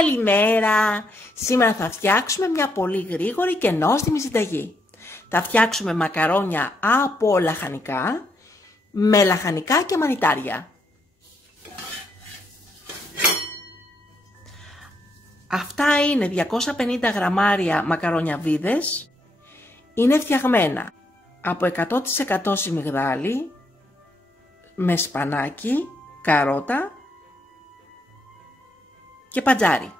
Καλημέρα! Σήμερα θα φτιάξουμε μια πολύ γρήγορη και νόστιμη συνταγή. Θα φτιάξουμε μακαρόνια από λαχανικά, με λαχανικά και μανιτάρια. Αυτά είναι 250 γραμμάρια μακαρόνια βίδες. Είναι φτιαγμένα από 100% σιμιγδάλι, με σπανάκι, καρότα και παντζάρι.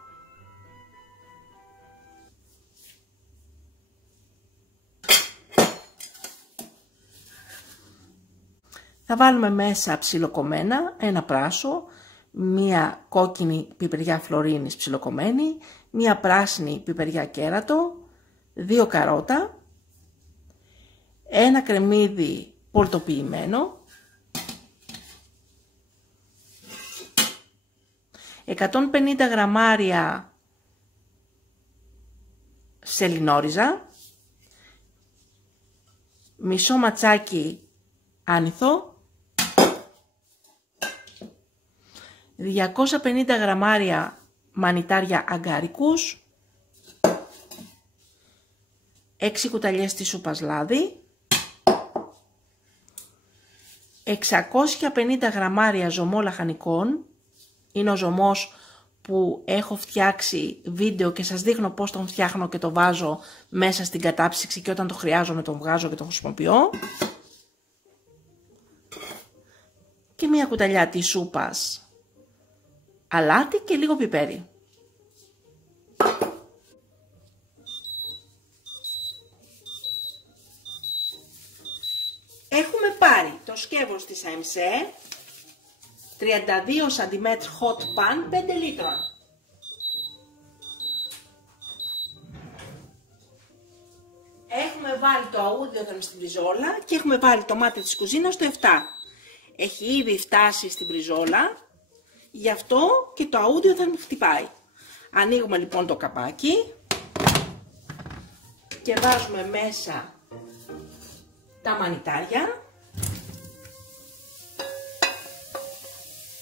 Θα βάλουμε μέσα ψιλοκομμένα, ένα πράσο, μία κόκκινη πιπεριά φλωρίνης ψιλοκομμένη, μία πράσινη πιπεριά κέρατο, 2 καρότα, ένα κρεμμύδι πολτοποιημένο, 150 γραμμάρια σελινόριζα, μισό ματσάκι άνηθο, 250 γραμμάρια μανιτάρια αγκάρικους, 6 κουταλιές της σούπας λάδι, 650 γραμμάρια ζωμό λαχανικών. Είναι ο ζωμός που έχω φτιάξει βίντεο και σας δείχνω πώς τον φτιάχνω και το βάζω μέσα στην κατάψυξη και όταν το χρειάζομαι τον βγάζω και τον χρησιμοποιώ. Και μία κουταλιά της σούπας αλάτι και λίγο πιπέρι. Έχουμε πάρει το σκεύος της AMC, 32 cm hot pan 5 λίτρων. Έχουμε βάλει το αούδιοθερμ στην μπριζόλα και έχουμε βάλει το μάτι της κουζίνας στο 7. Έχει ήδη φτάσει στην μπριζόλα, γι' αυτό και το αούδιοθερμ χτυπάει. Ανοίγουμε λοιπόν το καπάκι και βάζουμε μέσα τα μανιτάρια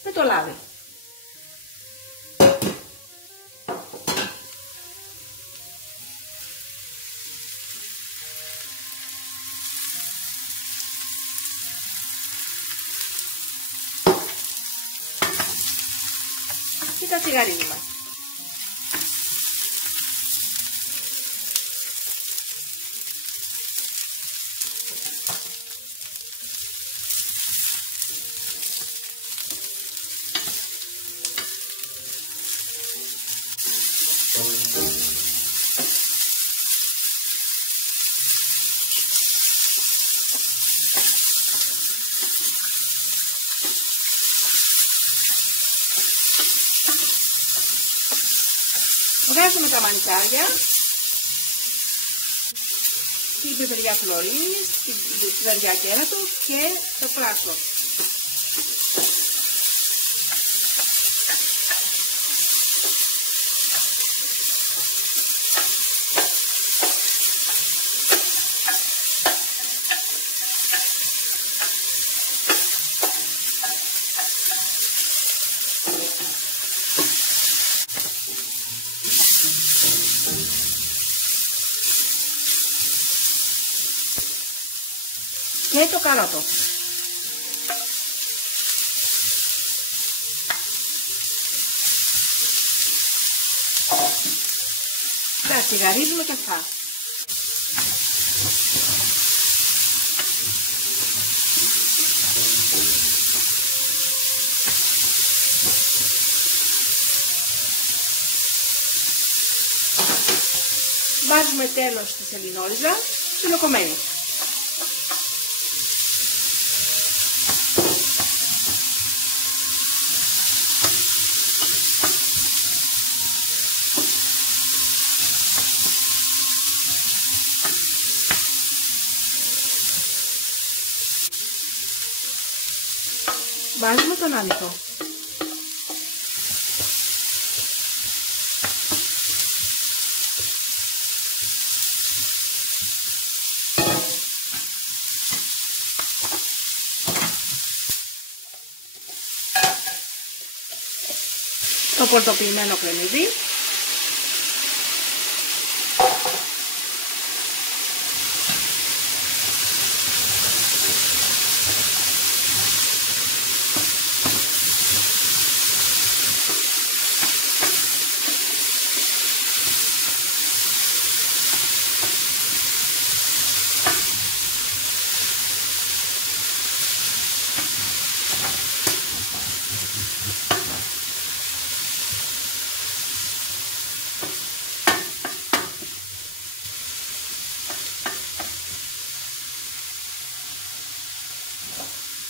με το λάδι. Και τα τσιγαρίζουμε. Βγάζουμε τα μανιτάρια, την πιπεριά φλωρίνης, την πιπεριά κέρατος και το πράσο. Και το καρότο. Τα τσιγαρίζουμε και αυτά. Βάζουμε τέλος τη σελινόριζα, ψιλοκομμένη. Βάζουμε τον άνηθο. το πορτοποιημένο κρεμμύδι.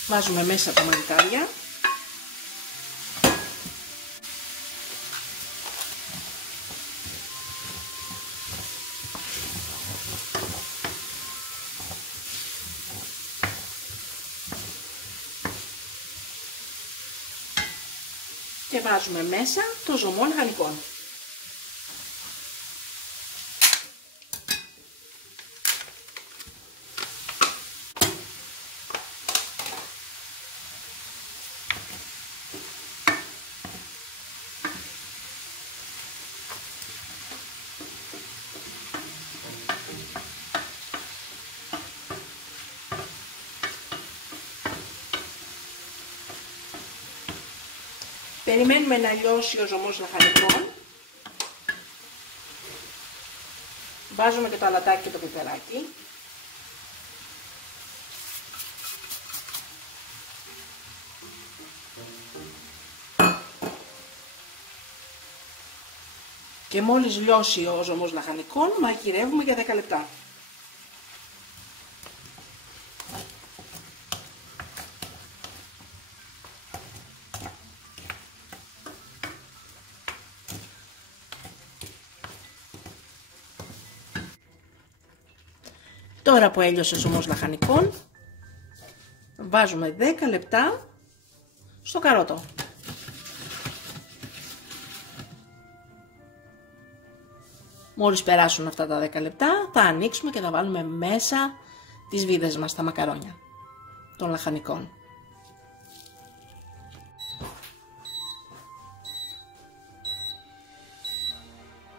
Βάζουμε μέσα τα μανιτάρια. Και βάζουμε μέσα το ζωμό λαχανικών. Περιμένουμε να λιώσει ο ζωμός λαχανικών. Βάζουμε και το αλατάκι και το πιπεράκι. Και μόλις λιώσει ο ζωμός λαχανικών, μαγειρεύουμε για 10 λεπτά. Τώρα που έλειωσε ο ζωμός λαχανικών, βάζουμε 10 λεπτά στο καρότο. Μόλις περάσουν αυτά τα 10 λεπτά, θα ανοίξουμε και θα βάλουμε μέσα τις βίδες μας, τα μακαρόνια των λαχανικών.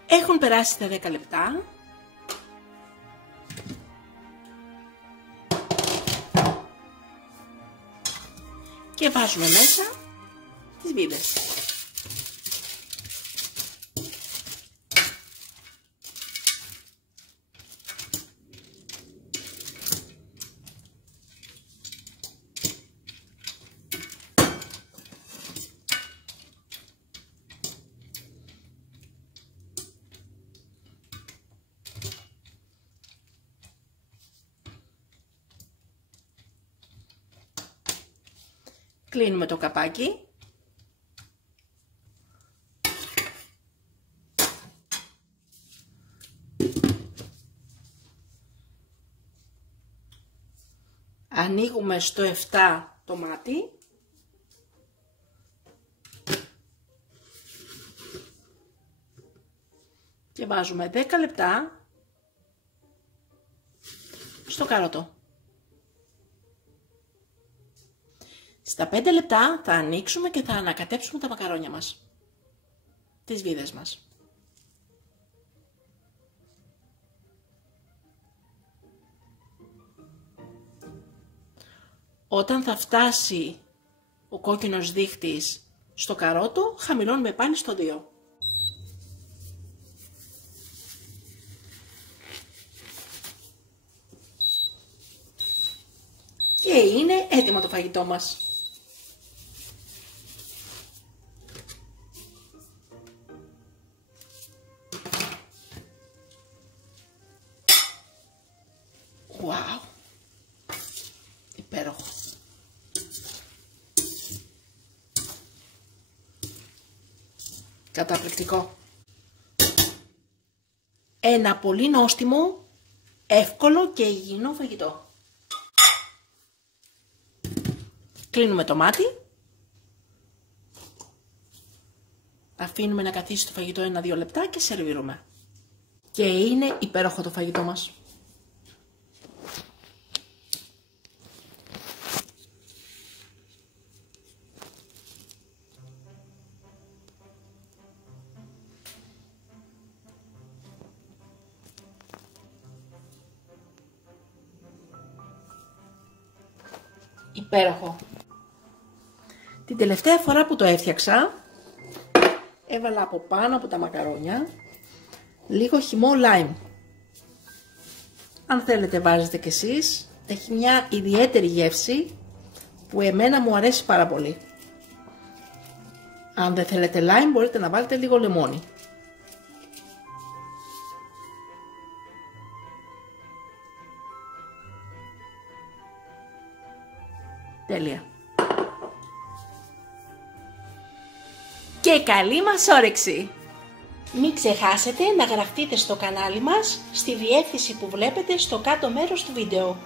Έχουν περάσει τα 10 λεπτά. Και βάζουμε μέσα τις βίδες. Κλείνουμε το καπάκι. Ανοίγουμε στο 7 το μάτι. Και βάζουμε 10 λεπτά στο καρότο. Στα 5 λεπτά θα ανοίξουμε και θα ανακατέψουμε τα μακαρόνια μας, τις βίδες μας. Όταν θα φτάσει ο κόκκινος δείχτης στο καρότο, χαμηλώνουμε πάλι στο 2. Και είναι έτοιμο το φαγητό μας. Wow! Υπέροχο! Καταπληκτικό! Ένα πολύ νόστιμο, εύκολο και υγιεινό φαγητό. Κλείνουμε το μάτι. Αφήνουμε να καθίσει το φαγητό 1-2 λεπτά και σερβίρουμε. Και είναι υπέροχο το φαγητό μας. Υπέροχο. Την τελευταία φορά που το έφτιαξα, έβαλα από πάνω από τα μακαρόνια λίγο χυμό lime. Αν θέλετε βάζετε κι εσείς, έχει μια ιδιαίτερη γεύση που εμένα μου αρέσει πάρα πολύ. Αν δεν θέλετε lime μπορείτε να βάλετε λίγο λεμόνι. Τέλεια. Και καλή μας όρεξη! Μην ξεχάσετε να γραφτείτε στο κανάλι μας στη διεύθυνση που βλέπετε στο κάτω μέρος του βίντεο.